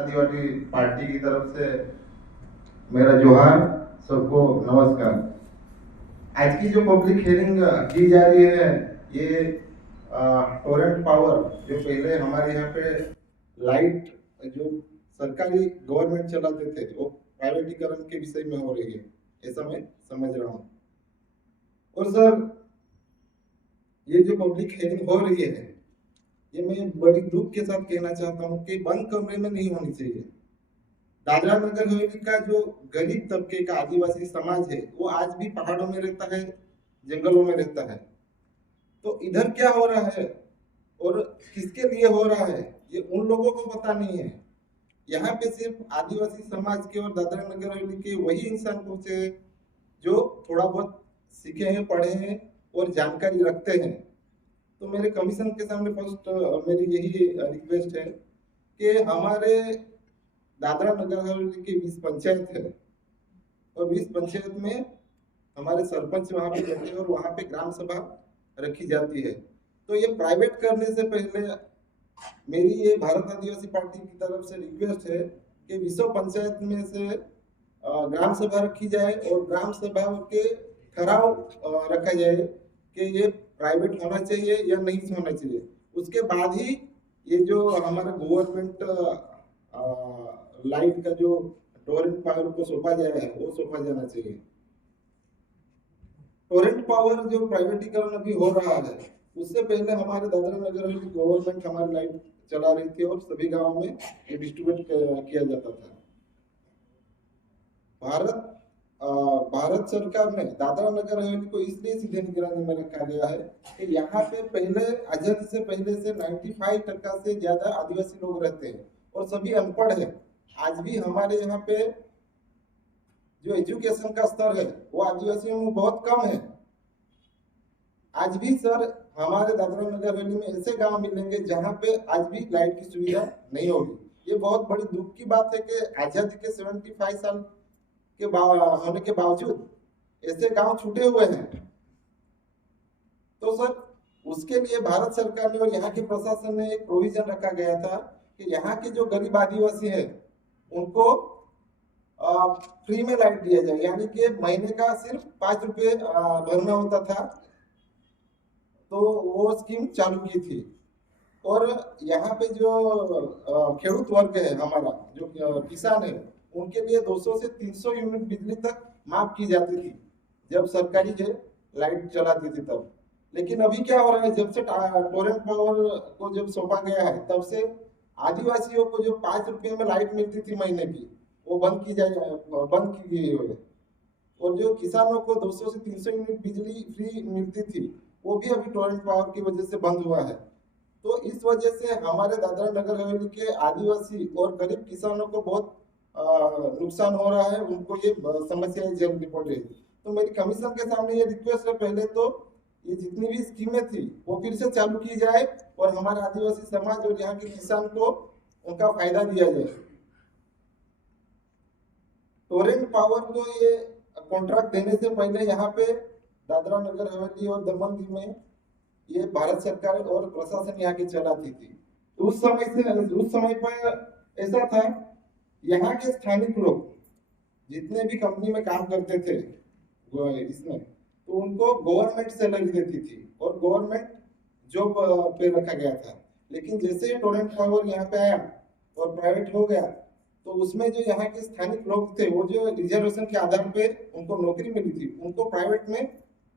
आदिवासी party की तरफ से मेरा जोहार, सबको नमस्कार। आज की जो पब्लिक हियरिंग की जा रही है, ये टोरेंट पावर जो पहले हमारे यहाँ पे लाइट जो सरकारी गवर्नमेंट चलाते थे वो प्राइवेटीकरण के विषय में हो रही है, ऐसा मैं समझ रहा हूँ। और सर, ये जो पब्लिक हियरिंग हो रही है, ये मैं बड़ी दुख के साथ कहना चाहता हूँ कि बंद कमरे में नहीं होनी चाहिए। दादरा नगर हवेली का जो गरीब तबके का आदिवासी समाज है, वो आज भी पहाड़ों में रहता है, जंगलों में रहता है। तो इधर क्या हो रहा है और किसके लिए हो रहा है, ये उन लोगों को पता नहीं है। यहाँ पे सिर्फ आदिवासी समाज के और दादरा नगर हवेली के वही इंसान पहुंचे हैं जो थोड़ा बहुत सीखे हैं, पढ़े हैं और जानकारी रखते हैं। तो मेरे कमीशन के सामने फर्स्ट मेरी यही रिक्वेस्ट है कि हमारे दादरा नगर हवेली की 20 पंचायत है और 20 पंचायत में हमारे सरपंच वहां पे रहते हैं और वहां पे ग्राम सभा रखी जाती है। तो ये प्राइवेट करने से पहले मेरी ये भारत आदिवासी पार्टी की तरफ से रिक्वेस्ट है कि 20 पंचायत में से ग्राम सभा रखी जाए और ग्राम सभा के ठहराव रखा जाए कि ये प्राइवेट होना चाहिए या नहीं होना चाहिए। उसके बाद ही ये जो हमारा गवर्नमेंट लाइट का जो टोरेंट पावर को सौंपा गया है वो सौंपा जाना चाहिए। टोरेंट पावर जो प्राइवेटीकरण अभी हो रहा है, उससे पहले हमारे दादरा नगर हवेली गवर्नमेंट हमारी लाइट चला रही थी और सभी गांवों में ये डिस्ट्रीब्यूट किया जाता था। भारत भारत सरकार ने दादरा नगर हवेली को इसलिए सीधे निगरानी में रखा गया है कि यहाँ पे पहले आजादी से पहले से 95% से ज्यादा आदिवासी लोग रहते हैं और सभी अनपढ़ है। आज भी हमारे यहाँ पे जो एजुकेशन का स्तर है वो आदिवासियों में बहुत कम है। आज भी सर हमारे दादरा नगर हवेली में ऐसे गांव मिलेंगे जहां पे आज भी लाइट की सुविधा नहीं होगी। ये बहुत बड़ी दुख की बात है कि आजादी के 75 साल के होने के बावजूद ऐसे गांव छूटे हुए हैं। तो सर उसके लिए भारत सरकार ने और यहाँ के प्रशासन ने एक प्रोविजन रखा गया था कि यहाँ के जो गरीब आदिवासी है उनको फ्री में लाइट दिया जाए, यानी कि महीने का सिर्फ 5 रुपये भरना होता था। तो वो स्कीम चालू की थी और यहाँ पे जो खेडूत वर्ग है हमारा, जो किसान है, उनके लिए 200 से 300 यूनिट बिजली तक माफ की जाती थी जब सरकारी जो लाइट चलाती थी तब। लेकिन अभी क्या हो रहा है, जब से टोरेंट पावर को जब सौंपा गया है तब से आदिवासियों को जो 5 रुपये में लाइट मिलती थी महीने की, वो बंद की गई है। और जो किसानों को 200 से 300 यूनिट बिजली फ्री मिलती थी, वो भी अभी टोरेंट पावर की वजह से बंद हुआ है। तो इस वजह से हमारे दादरा नगर हवेली के आदिवासी और गरीब किसानों को बहुत नुकसान हो रहा है, उनको ये समस्याएं जल्द रिपोर्ट है। तो मेरी कमीशन के सामने ये रिक्वेस्ट है, पहले तो ये जितनी भी स्कीमें थी वो फिर से चालू की जाए और हमारे आदिवासी समाज और यहाँ के किसान को उनका फायदा दिया जाए। टोरेंट पावर को ये कॉन्ट्रैक्ट देने से पहले यहाँ पे दादरा नगर हवेली और दमन दीव में ये भारत सरकार और प्रशासन यहाँ की चलाती थी। तो उस समय पर ऐसा था, यहाँ के स्थानिक लोग जितने भी कंपनी में काम करते थे इसमें, तो उनको गवर्नमेंट सैलरी देती थी और गवर्नमेंट जॉब पे रखा गया था। लेकिन जैसे टोरेंट पावर यहाँ पे आया और प्राइवेट हो गया, तो उसमें जो यहाँ के स्थानिक लोग थे वो जो रिजर्वेशन के आधार पे उनको नौकरी मिली थी, उनको प्राइवेट में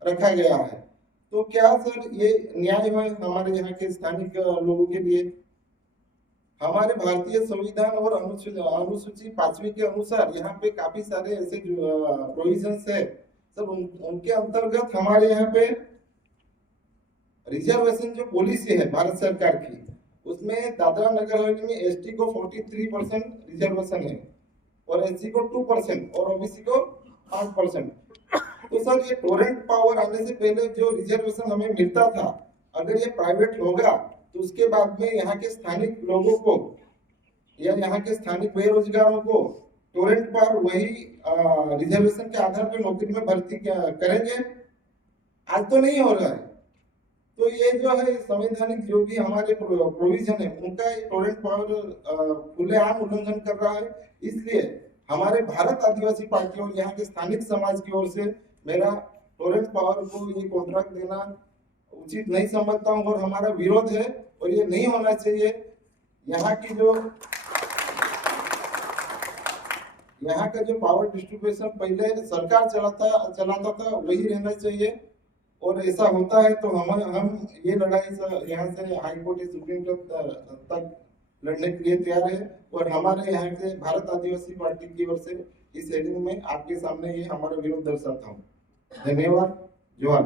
रखा गया है। तो क्या सर ये न्याय है हमारे यहाँ के स्थानिक लोगों के लिए? हमारे भारतीय संविधान और अनुसूची 5वीं के अनुसार यहाँ पे काफी सारे ऐसे प्रोविजंस है सर, उनके अंतर्गत हमारे यहाँ पे रिजर्वेशन जो पॉलिसी है भारत सरकार की, उसमें दादरा नगर हवेली में एसटी को 43% रिजर्वेशन है और एससी को 2% और ओबीसी को 5%। तो सर ये टोरेंट पावर आने से पहले जो रिजर्वेशन हमें मिलता था, अगर ये प्राइवेट होगा तो उसके बाद में यहाँ के स्थानिक लोगों को या यहाँ के स्थानिक बेरोजगारों को टोरेंट पावर वही रिजर्वेशन के आधार पर नौकरी में भर्ती करेंगे। आज तो नहीं हो रहा है। तो ये जो है संवैधानिक जो भी हमारे प्रोविजन है उनका टोरेंट पावर खुलेआम उल्लंघन कर रहा है। इसलिए हमारे भारत आदिवासी पार्टी और यहाँ के स्थानिक समाज की ओर से मेरा टोरेंट पावर को ये कॉन्ट्रैक्ट देना उचित नहीं समझता हूँ और हमारा विरोध है और ये नहीं होना चाहिए। यहाँ का जो पावर डिस्ट्रीब्यूशन पहले सरकार चलाता था वही रहना चाहिए और ऐसा होता है तो हम ये लड़ाई यहाँ से हाई कोर्ट या सुप्रीम कोर्ट तक लड़ने के लिए तैयार है और हमारे यहाँ से भारत आदिवासी पार्टी की ओर से इस हेडिंग में आपके सामने ये हमारा विरोध दर्शाता हूँ। धन्यवाद। जोहार।